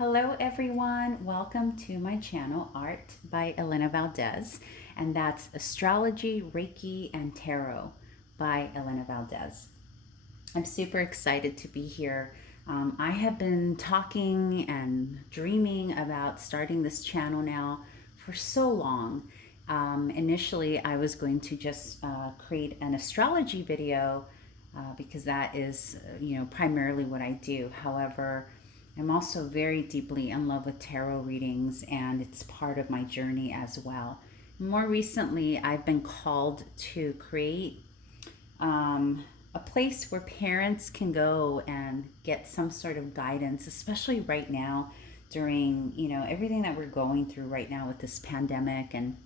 Hello everyone, welcome to my channel, Art by Elena Valdez, and that's Astrology, Reiki, and Tarot by Elena Valdez. I'm super excited to be here. I have been talking and dreaming about starting this channel now for so long. Initially, I was going to just create an astrology video because that is, primarily what I do. However, I'm also very deeply in love with tarot readings, and it's part of my journey as well. More recently, I've been called to create a place where parents can go and get some sort of guidance, especially right now during, everything that we're going through right now with this pandemic, and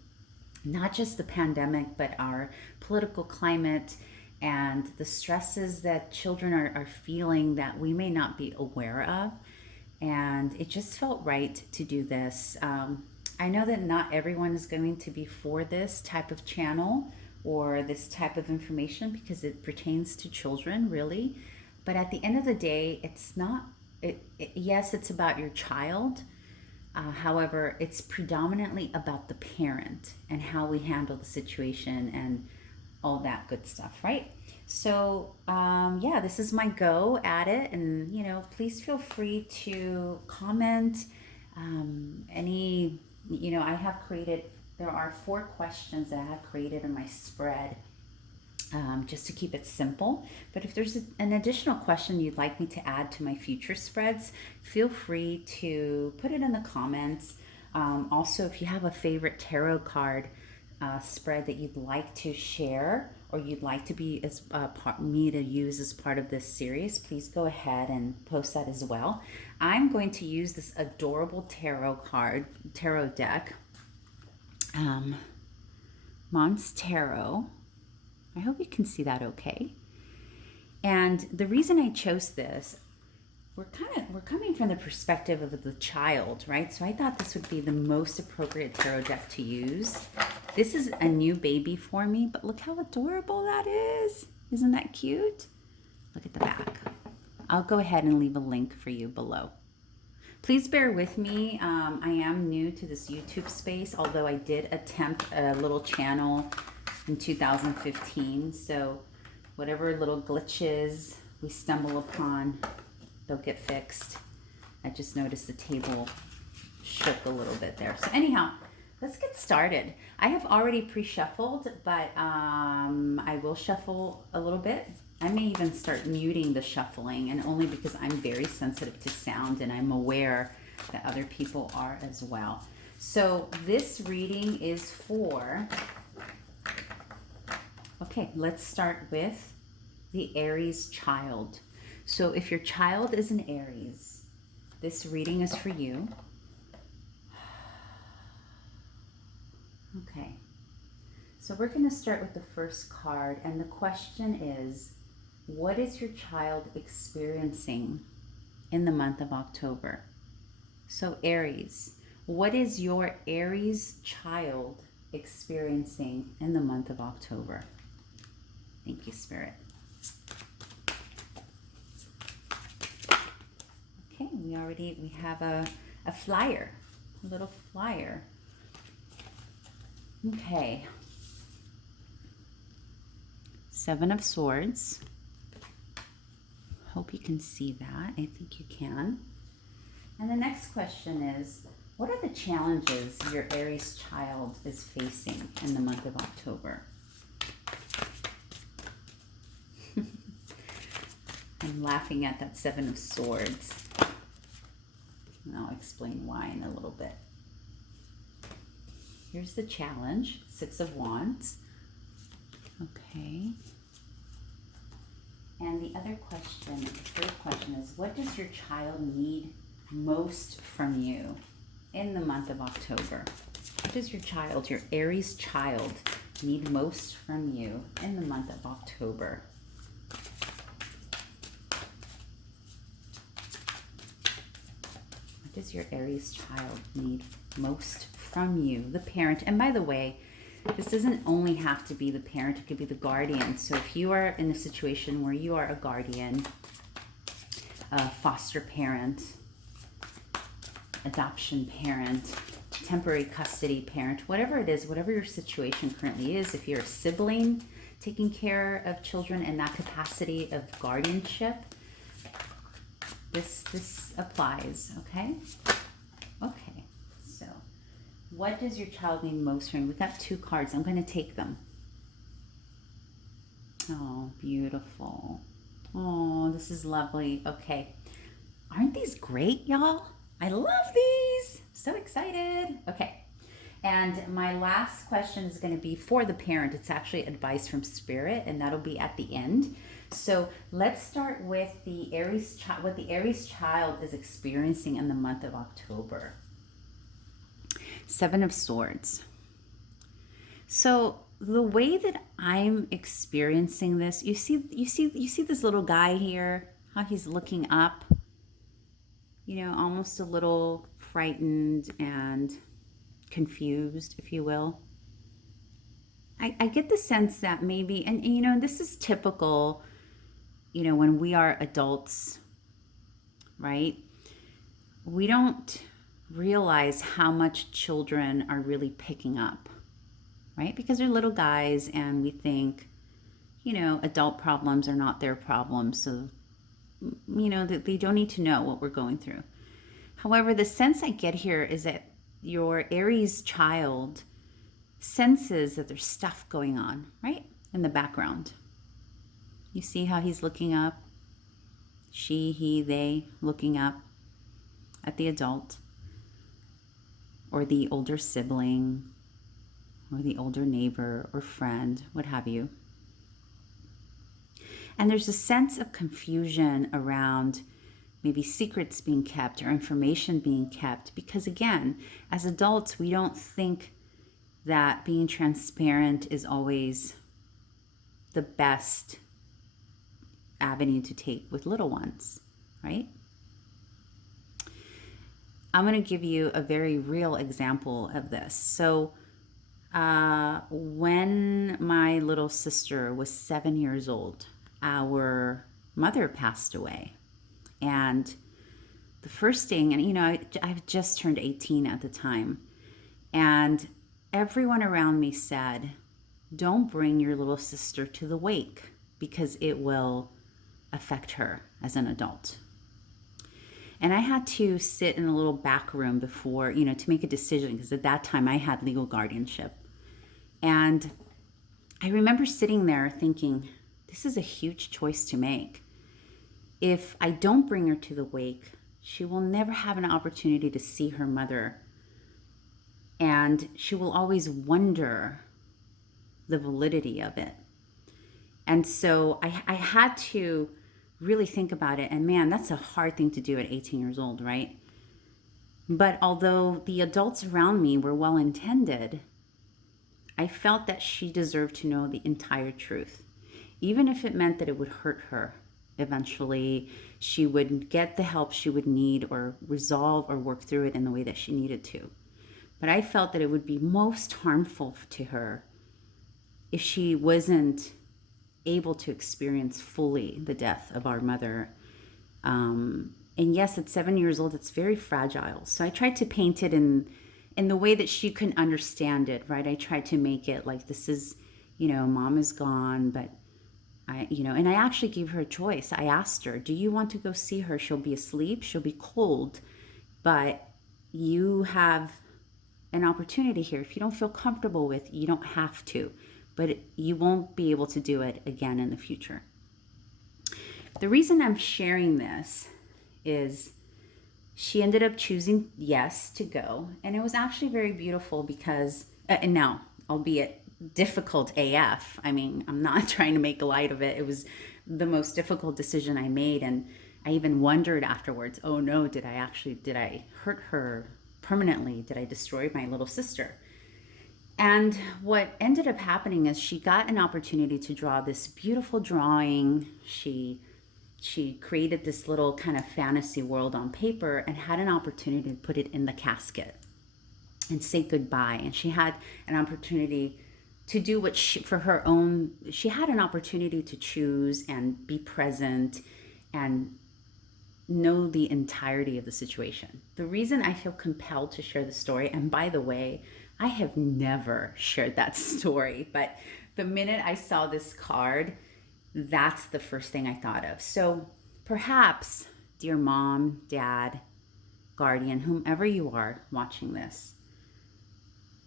not just the pandemic, but our political climate and the stresses that children are feeling that we may not be aware of. And it just felt right to do this. I know that not everyone is going to be for this type of channel or this type of information because it pertains to children, really. But at the end of the day, it's not, yes, it's about your child. However, it's predominantly about the parent and how we handle the situation and all that good stuff, right? So, yeah, this is my go at it. And, please feel free to comment I have created, there are 4 questions that I have created in my spread just to keep it simple. But if there's an additional question you'd like me to add to my future spreads, feel free to put it in the comments. Also, if you have a favorite tarot card spread that you'd like to share or you'd like to be as me to use as part of this series, please go ahead and post that as well. I'm going to use this adorable tarot deck, Mons Tarot. I hope you can see that okay. And the reason I chose this, we're coming from the perspective of the child, right? So I thought this would be the most appropriate tarot deck to use. This is a new baby for me, but look how adorable that is. Isn't that cute? Look at the back. I'll go ahead and leave a link for you below. Please bear with me. I am new to this YouTube space, although I did attempt a little channel in 2015. So whatever little glitches we stumble upon, they'll get fixed. I just noticed the table shook a little bit there. So anyhow, let's get started. I have already pre-shuffled, but I will shuffle a little bit. I may even start muting the shuffling, and only because I'm very sensitive to sound and I'm aware that other people are as well. So this reading is for, okay, let's start with the Aries child. So if your child is an Aries, this reading is for you. Okay, so we're going to start with the first card, and the question is, what is your child experiencing in the month of October? So Aries, what is your Aries child experiencing in the month of October? Thank you, Spirit. Okay, we have a flyer, a little flyer. Okay. 7 of Swords. Hope you can see that. I think you can. And the next question is, what are the challenges your Aries child is facing in the month of October? I'm laughing at that 7 of Swords. And I'll explain why in a little bit. Here's the challenge, 6 of Wands. Okay. And the other question, the third question is, what does your child need most from you in the month of October? What does your child, your Aries child, need most from you in the month of October? What does your Aries child need most from you, the parent? And by the way, this doesn't only have to be the parent, it could be the guardian. So if you are in a situation where you are a guardian, a foster parent, adoption parent, temporary custody parent, whatever it is, whatever your situation currently is, if you're a sibling taking care of children in that capacity of guardianship, this applies, okay? Okay, so what does your child need most from you? We've got 2 cards. I'm going to take them. Oh, beautiful. Oh, this is lovely. Okay. Aren't these great, y'all? I love these. So excited. Okay. And my last question is going to be for the parent. It's actually advice from Spirit, and that'll be at the end. So let's start with the Aries child, what the Aries child is experiencing in the month of October. 7 of Swords. So the way that I'm experiencing this, you see this little guy here, how he's looking up, you know, almost a little frightened and confused, if you will. I get the sense that maybe, and you know, this is typical, you know, when we are adults, right? We don't realize how much children are really picking up, right? Because they're little guys and we think, you know, adult problems are not their problems. So, you know, that they don't need to know what we're going through. However, the sense I get here is that your Aries child senses that there's stuff going on, right? In the background. You see how he's looking up? She, he, they looking up at the adult or the older sibling or the older neighbor or friend, what have you. And there's a sense of confusion around maybe secrets being kept or information being kept, because again, as adults, we don't think that being transparent is always the best avenue to take with little ones, right? I'm going to give you a very real example of this. So when my little sister was 7 years old, our mother passed away. And the first thing, and you know, I've just turned 18 at the time, and everyone around me said, don't bring your little sister to the wake because it will affect her as an adult. And I had to sit in a little back room before, you know, to make a decision, because at that time I had legal guardianship. And I remember sitting there thinking, this is a huge choice to make. If I don't bring her to the wake, she will never have an opportunity to see her mother. And she will always wonder the validity of it. And so I had to really think about it. And man, that's a hard thing to do at 18 years old, right? But although the adults around me were well-intended, I felt that she deserved to know the entire truth. Even if it meant that it would hurt her. Eventually, she would get the help she would need or resolve or work through it in the way that she needed to. But I felt that it would be most harmful to her if she wasn't able to experience fully the death of our mother. And yes, at 7 years old, it's very fragile. So I tried to paint it in the way that she couldn't understand it, right? I tried to make it like, this is, you know, mom is gone, but and I actually gave her a choice. I asked her, do you want to go see her? She'll be asleep, she'll be cold, but you have an opportunity here. If you don't feel comfortable with, you don't have to, but you won't be able to do it again in the future. The reason I'm sharing this is she ended up choosing yes to go. And it was actually very beautiful because, and now, albeit difficult AF. I mean, I'm not trying to make light of it. It was the most difficult decision I made. And I even wondered afterwards, oh no, did I hurt her permanently? Did I destroy my little sister? And what ended up happening is she got an opportunity to draw this beautiful drawing. She created this little kind of fantasy world on paper and had an opportunity to put it in the casket and say goodbye. And she had an opportunity to do what she had an opportunity to choose and be present and know the entirety of the situation. The reason I feel compelled to share the story, and by the way, I have never shared that story, but the minute I saw this card, that's the first thing I thought of. So perhaps, dear mom, dad, guardian, whomever you are watching this,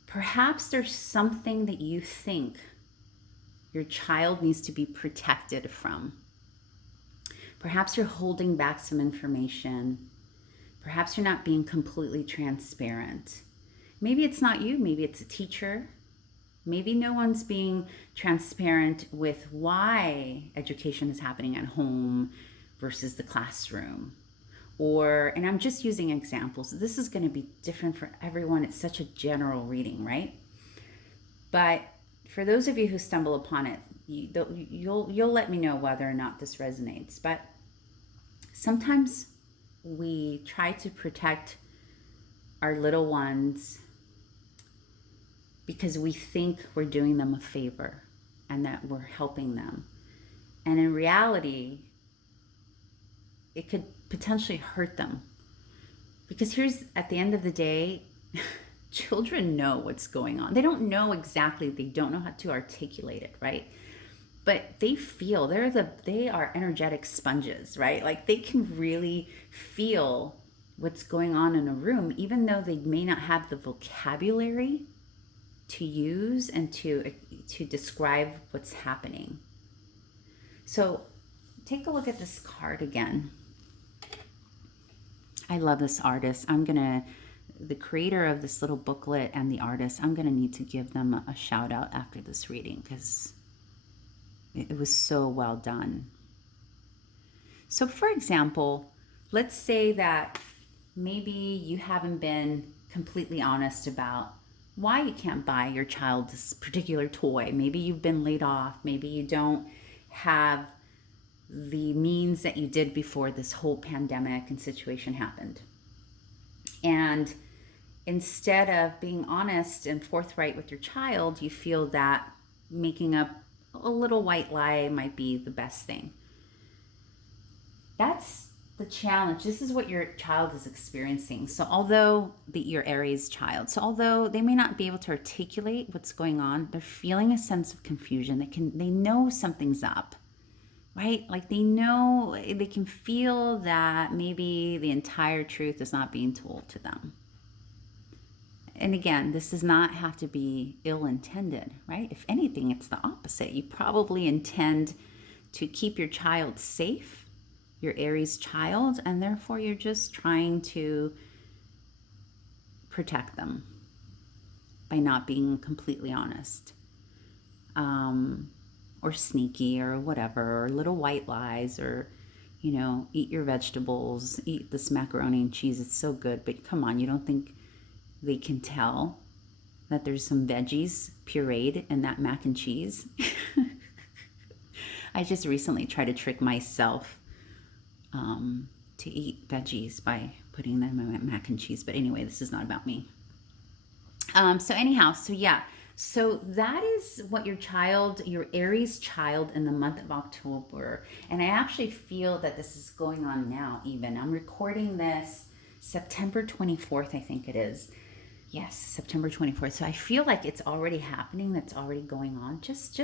perhaps there's something that you think your child needs to be protected from. Perhaps you're holding back some information. Perhaps you're not being completely transparent. Maybe it's not you, maybe it's a teacher. Maybe no one's being transparent with why education is happening at home versus the classroom. Or, and I'm just using examples. This is going to be different for everyone. It's such a general reading, right? But for those of you who stumble upon it, you'll let me know whether or not this resonates. But sometimes we try to protect our little ones because we think we're doing them a favor and that we're helping them. And in reality, it could potentially hurt them. Because here's, at the end of the day, children know what's going on. They don't know exactly, they don't know how to articulate it, right? But they feel, they are energetic sponges, right? Like they can really feel what's going on in a room, even though they may not have the vocabulary to use and to describe what's happening. So take a look at this card again. I love this artist. The creator of this little booklet and the artist, I'm gonna need to give them a shout out after this reading because it was so well done. So for example, let's say that maybe you haven't been completely honest about why you can't buy your child this particular toy. Maybe you've been laid off. Maybe you don't have the means that you did before this whole pandemic and situation happened. And instead of being honest and forthright with your child, you feel that making up a little white lie might be the best thing. That's the challenge. This is what your child is experiencing. So although your Aries child, so although they may not be able to articulate what's going on, they're feeling a sense of confusion. They know something's up, right? Like they can feel that maybe the entire truth is not being told to them. And again, this does not have to be ill-intended, right? If anything, it's the opposite. You probably intend to keep your child safe, your Aries child, and therefore you're just trying to protect them by not being completely honest, or sneaky or whatever, or little white lies, or eat your vegetables, eat this macaroni and cheese, it's so good, but come on, you don't think they can tell that there's some veggies pureed in that mac and cheese? I just recently tried to trick myself to eat veggies by putting them in mac and cheese. But anyway, this is not about me. So that is what your Aries child in the month of October. And I actually feel that this is going on now even. I'm recording this September 24th, I think it is. Yes, September 24th. So I feel like it's already happening. That's already going on. Just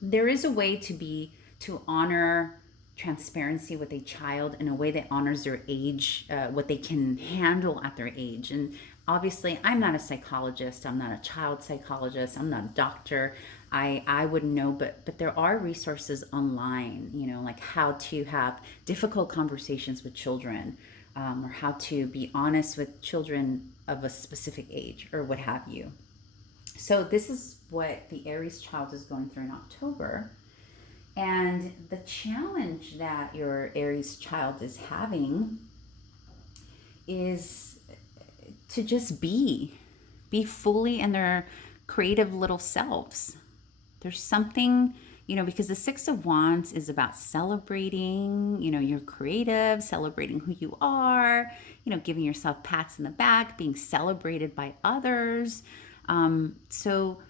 there is a way to honor transparency with a child in a way that honors their age, what they can handle at their age. And obviously, I'm not a psychologist. I'm not a child psychologist. I'm not a doctor. I wouldn't know, but there are resources online, like how to have difficult conversations with children, or how to be honest with children of a specific age or what have you. So this is what the Aries child is going through in October. And the challenge that your Aries child is having is to just be fully in their creative little selves. There's something, because the Six of Wands is about celebrating, you're creative, celebrating who you are, giving yourself pats in the back, being celebrated by others. So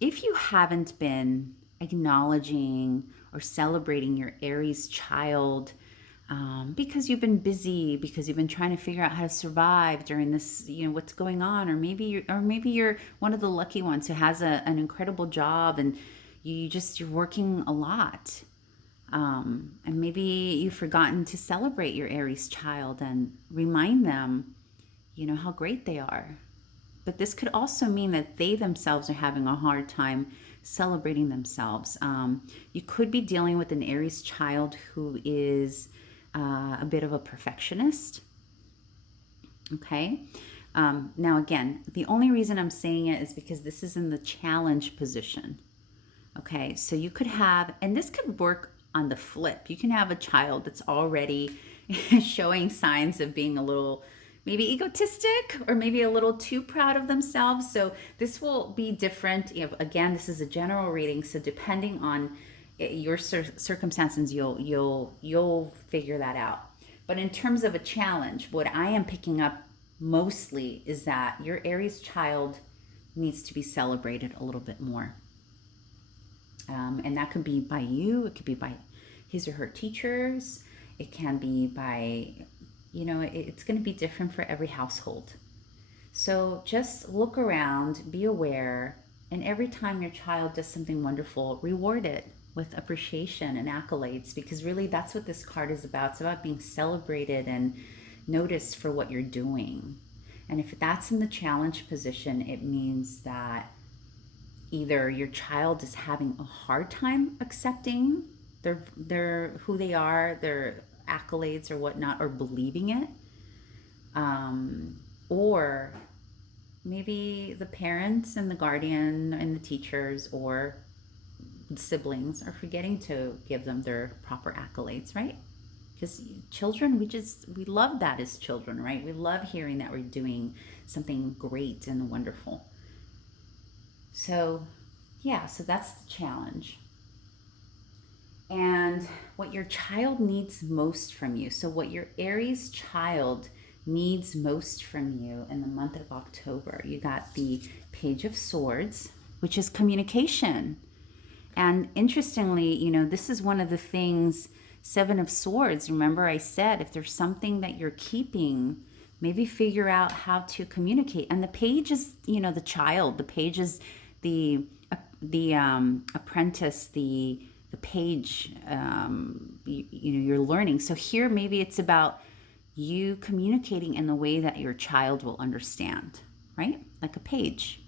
if you haven't been acknowledging or celebrating your Aries child because you've been busy, because you've been trying to figure out how to survive during this, what's going on, or maybe you're one of the lucky ones who has an incredible job, and you're working a lot. And maybe you've forgotten to celebrate your Aries child and remind them, how great they are. But this could also mean that they themselves are having a hard time celebrating themselves. You could be dealing with an Aries child who is a bit of a perfectionist. Okay. Now, again, the only reason I'm saying it is because this is in the challenge position. Okay. So you could have, and this could work on the flip. You can have a child that's already showing signs of being a little maybe egotistic or maybe a little too proud of themselves. So this will be different. Again, this is a general reading. So depending on your circumstances, you'll figure that out. But in terms of a challenge, what I am picking up mostly is that your Aries child needs to be celebrated a little bit more. And that could be by you. It could be by his or her teachers. It can be by, it's going to be different for every household. So just look around, be aware, and every time your child does something wonderful, reward it with appreciation and accolades, because really that's what this card is about. It's about being celebrated and noticed for what you're doing. And if that's in the challenge position, it means that either your child is having a hard time accepting their who they are, their accolades or whatnot, or believing it, or maybe the parents and the guardian and the teachers or the siblings are forgetting to give them their proper accolades, right? Because children, we love that as children, right? We love hearing that we're doing something great and wonderful. So so that's the challenge. And what your child needs most from you. So what your Aries child needs most from you in the month of October, you got the Page of Swords, which is communication. And interestingly, this is one of the things, Seven of Swords, remember I said, if there's something that you're keeping, maybe figure out how to communicate. And the page is, the child. The page is the apprentice, the page, you're learning. So here, maybe it's about you communicating in the way that your child will understand, right? Like a page.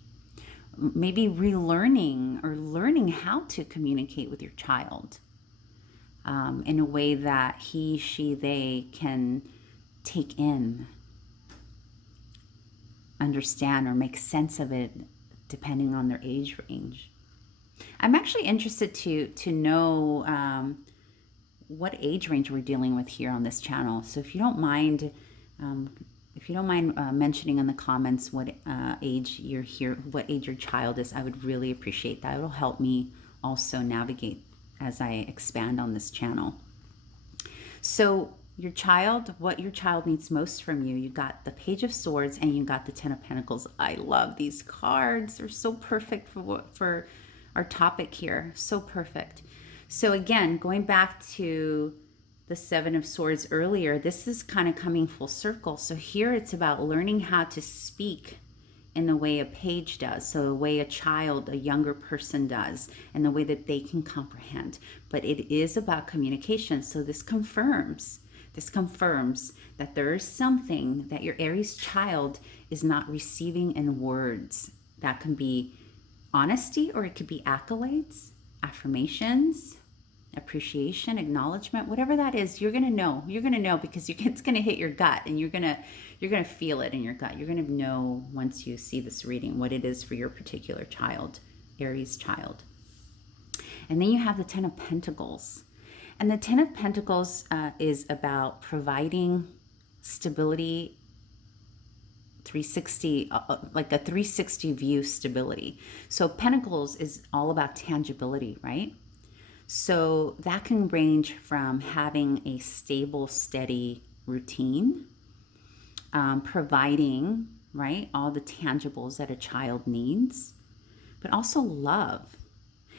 Maybe relearning or learning how to communicate with your child in a way that he, she, they can take in, understand, or make sense of it depending on their age range. I'm actually interested to know what age range we're dealing with here on this channel. So if you don't mind, mentioning in the comments what age you're here, what age your child is, I would really appreciate that. It'll help me also navigate as I expand on this channel. So your child, what your child needs most from you, you got the Page of Swords and you got the Ten of Pentacles. I love these cards. They're so perfect for our topic here. So perfect. So again, going back to the Seven of Swords earlier, this is kind of coming full circle. So here it's about learning how to speak in the way a page does, so the way a child, a younger person does, and the way that they can comprehend. But it is about communication. So this confirms that there is something that your Aries child is not receiving in words. That can be honesty, or it could be accolades, affirmations, appreciation, acknowledgement, whatever that is. You're gonna know because it's gonna hit your gut, and you're gonna feel it in your gut. You're gonna know once you see this reading what it is for your particular child, Aries child. And then you have the Ten of Pentacles, and the Ten of Pentacles is about providing stability, 360, like a 360 view stability. So Pentacles is all about tangibility, right? So that can range from having a stable, steady routine, providing, right, all the tangibles that a child needs, but also love.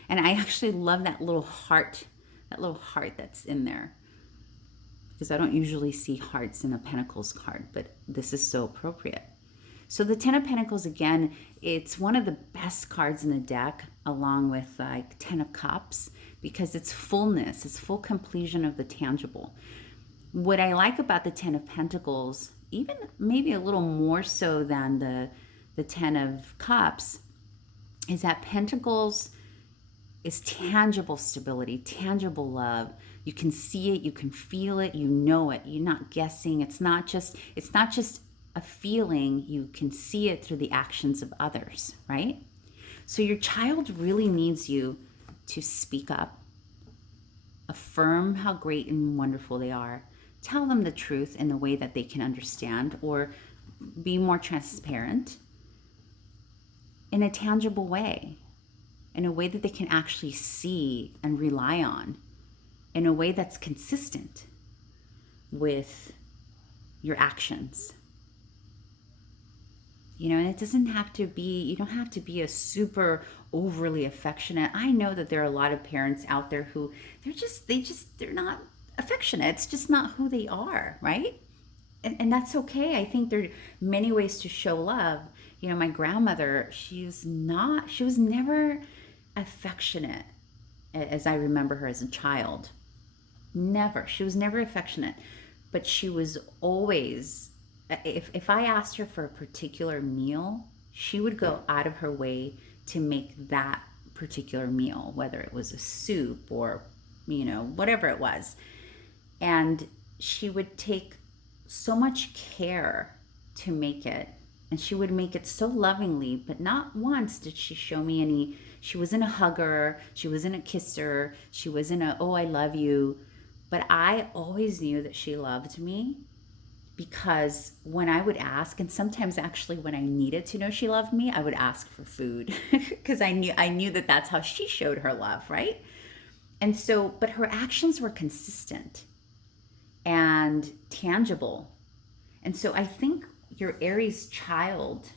And I actually love that little heart that's in there. because I don't usually see hearts in a Pentacles card, but this is so appropriate. So the Ten of Pentacles, again, it's one of the best cards in the deck, along with like Ten of Cups, because it's fullness, it's full completion of the tangible. What I like about the Ten of Pentacles, even maybe a little more so than the Ten of Cups, is that Pentacles is tangible stability, tangible love. You can see it, you can feel it, you know it. You're not guessing. It's not just a feeling. You can see it through the actions of others, right? So your child really needs you to speak up, affirm how great and wonderful they are, tell them the truth in a way that they can understand, or be more transparent in a tangible way, in a way that they can actually see and rely on, in a way that's consistent with your actions. You know, and it doesn't have to be, you don't have to be a super overly affectionate. I know that there are a lot of parents out there who they're not affectionate. It's just not who they are, right? And that's okay. I think there are many ways to show love. You know, my grandmother, she was never affectionate as I remember her as a child. Never. She was never affectionate, but she was always, if I asked her for a particular meal, she would go out of her way to make that particular meal, whether it was a soup or, you know, whatever it was. And she would take so much care to make it. And she would make it so lovingly, but not once did she show me any. She wasn't a hugger. She wasn't a kisser. She wasn't a, oh, I love you. But I always knew that she loved me, because when I would ask, and sometimes actually when I needed to know she loved me, I would ask for food because I knew that that's how she showed her love, right? And so, but her actions were consistent and tangible. And so I think your Aries child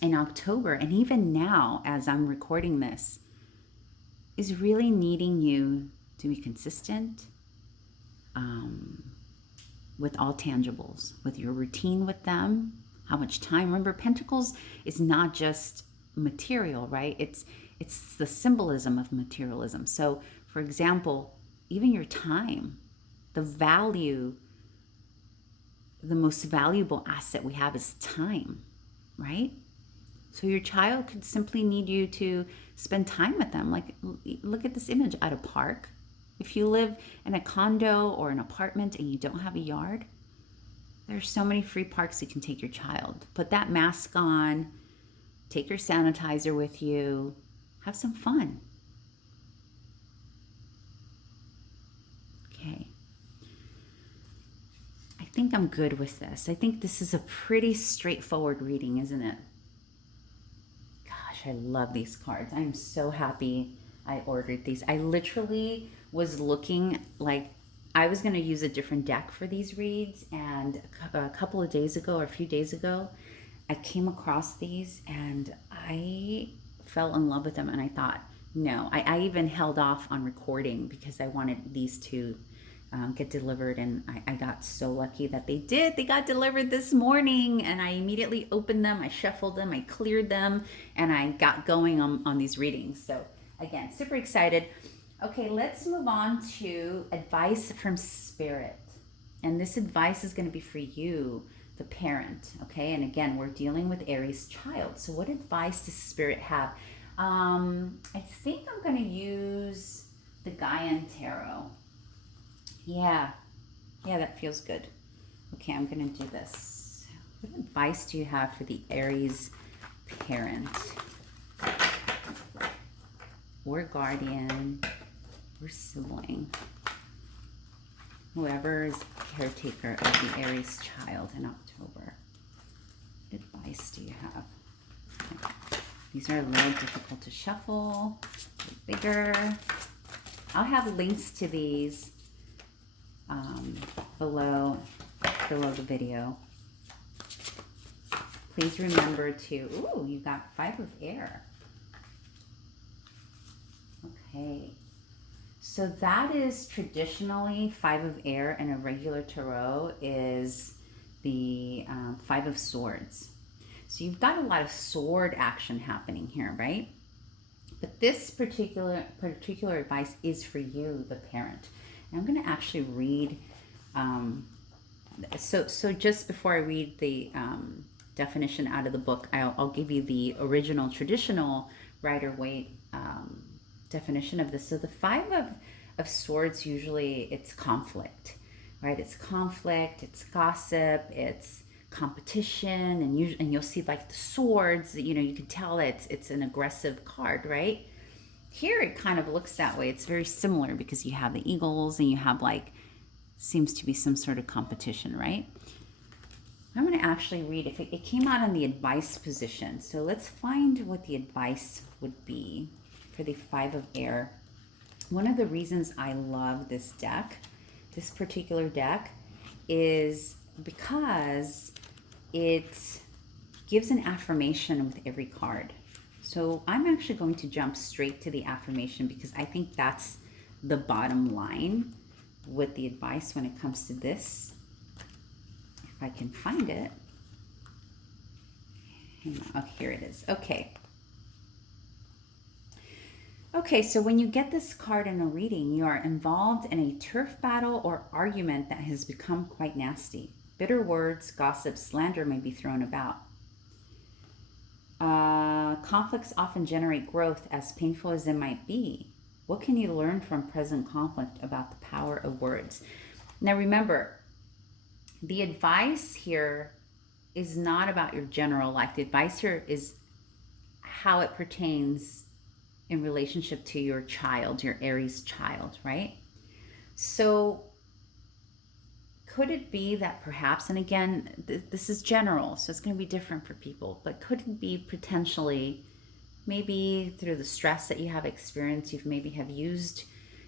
in October, and even now as I'm recording this, is really needing you to be consistent with all tangibles, with your routine with them, how much time. Remember, Pentacles is not just material, right? It's the symbolism of materialism. So, for example, even your time, the most valuable asset we have is time, right? So your child could simply need you to spend time with them. Like, look at this image at a park. If you live in a condo or an apartment and you don't have a yard, there's so many free parks you can take your child. Put that mask on, take your sanitizer with you, have some fun. Okay. I think I'm good with this. I think this is a pretty straightforward reading, isn't it? Gosh, I love these cards. I'm so happy I ordered these. I literally was looking, like, I was going to use a different deck for these reads, and a couple of days ago, or a few days ago, I came across these and I fell in love with them, and I thought, no, I even held off on recording because I wanted these to get delivered, and I got so lucky that they did. They got delivered this morning, and I immediately opened them, I shuffled them, I cleared them, and I got going on these readings. So again, super excited. Okay, let's move on to advice from Spirit. And this advice is going to be for you, the parent, okay? And again, we're dealing with Aries child. So what advice does Spirit have? I think I'm going to use the Gaian Tarot. Yeah, that feels good. Okay, I'm going to do this. What advice do you have for the Aries parent or guardian or sibling, whoever is the caretaker of the Aries child in October? What advice do you have? Okay. These are a little difficult to shuffle, bigger. I'll have links to these below the video. Please remember to, ooh, you got 5 of air. Okay. So that is traditionally Five of Air, and a regular tarot is the Five of Swords. So you've got a lot of sword action happening here, right? But this particular advice is for you, the parent. And I'm going to actually read. So just before I read the definition out of the book, I'll give you the original traditional Rider-Waite definition of this. So the Five of Swords, usually it's conflict, right? It's conflict, it's gossip, it's competition, and you'll see like the swords, you can tell it's an aggressive card, right? Here it kind of looks that way. It's very similar because you have the eagles and you have like, seems to be some sort of competition, right? I'm going to actually read if it came out in the advice position. So let's find what the advice would be for the Five of Air. One of the reasons I love this deck, this particular deck, is because it gives an affirmation with every card. So I'm actually going to jump straight to the affirmation because I think that's the bottom line with the advice when it comes to this. If I can find it. Hang on. Oh, here it is. Okay. Okay, so when you get this card in a reading, you are involved in a turf battle or argument that has become quite nasty. Bitter words, gossip, slander may be thrown about. Conflicts often generate growth, as painful as it might be. What can you learn from present conflict about the power of words? Now remember, the advice here is not about your general life. The advice here is how it pertains in relationship to your child, your Aries child, right? So could it be that perhaps, and again, this is general, so it's going to be different for people, but could it be potentially, maybe through the stress that you have experienced, you've maybe have used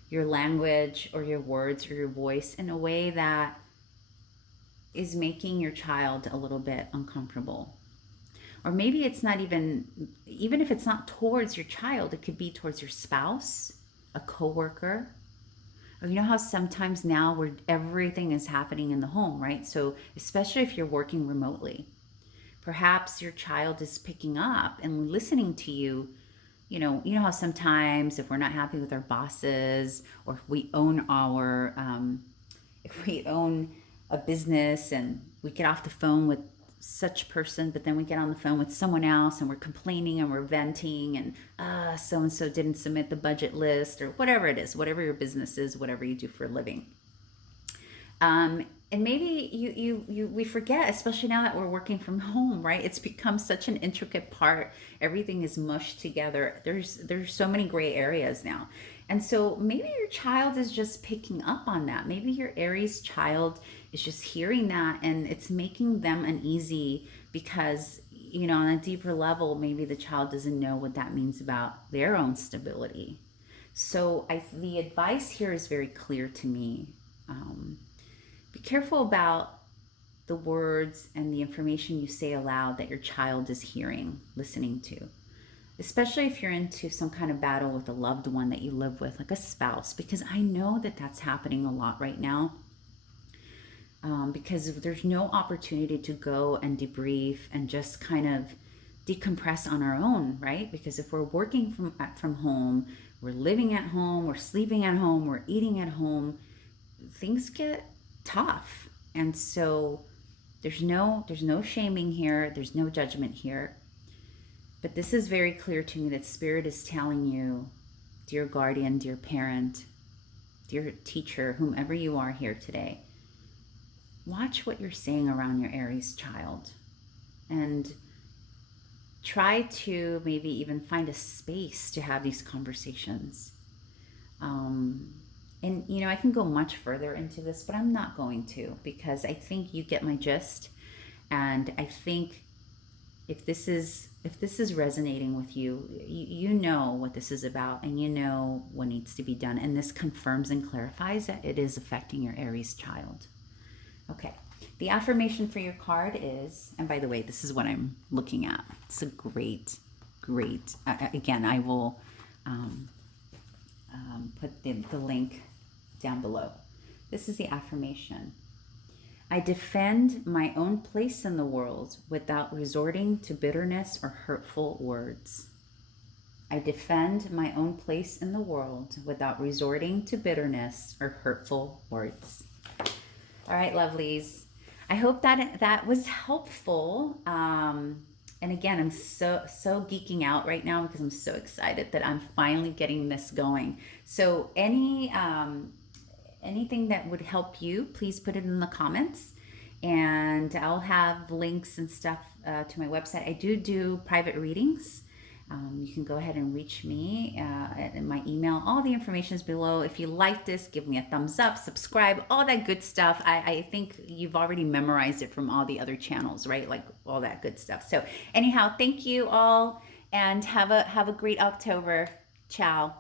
your language or your words or your voice in a way that is making your child a little bit uncomfortable. Or maybe it's not even if it's not towards your child, it could be towards your spouse, a coworker. Or you know how sometimes now where everything is happening in the home, right? So especially if you're working remotely, perhaps your child is picking up and listening to you. You know how sometimes if we're not happy with our bosses, or if we own a business and we get off the phone with such person, but then we get on the phone with someone else and we're complaining and we're venting and so-and-so didn't submit the budget list, or whatever it is, whatever your business is, whatever you do for a living. And maybe we forget, especially now that we're working from home, right? It's become such an intricate part. Everything is mushed together. There's so many gray areas now. And so maybe your child is just picking up on that. Maybe your Aries child is just hearing that and it's making them uneasy because, on a deeper level, maybe the child doesn't know what that means about their own stability. So the advice here is very clear to me. Be careful about the words and the information you say aloud that your child is hearing, listening to. Especially if you're into some kind of battle with a loved one that you live with, like a spouse, because I know that that's happening a lot right now. Because there's no opportunity to go and debrief and just kind of decompress on our own, right? Because if we're working from home, we're living at home, we're sleeping at home, we're eating at home, things get tough. And so there's no shaming here, there's no judgment here. But this is very clear to me that Spirit is telling you, dear guardian, dear parent, dear teacher, whomever you are here today, watch what you're saying around your Aries child and try to maybe even find a space to have these conversations. And, I can go much further into this, but I'm not going to, because I think you get my gist. And I think if this is resonating with you, you know what this is about, and you know what needs to be done. And this confirms and clarifies that it is affecting your Aries child. Okay. The affirmation for your card is, and by the way, this is what I'm looking at. It's a great, again, I will put the link down below. This is the affirmation. I defend my own place in the world without resorting to bitterness or hurtful words. I defend my own place in the world without resorting to bitterness or hurtful words. All right, lovelies. I hope that was helpful. And again, I'm so geeking out right now because I'm so excited that I'm finally getting this going. So anything that would help you, please put it in the comments, and I'll have links and stuff to my website. I do private readings. You can go ahead and reach me at my email. All the information is below. If you like this, give me a thumbs up, subscribe, all that good stuff. I think you've already memorized it from all the other channels, right? Like all that good stuff. So anyhow, thank you all, and have a great October. Ciao.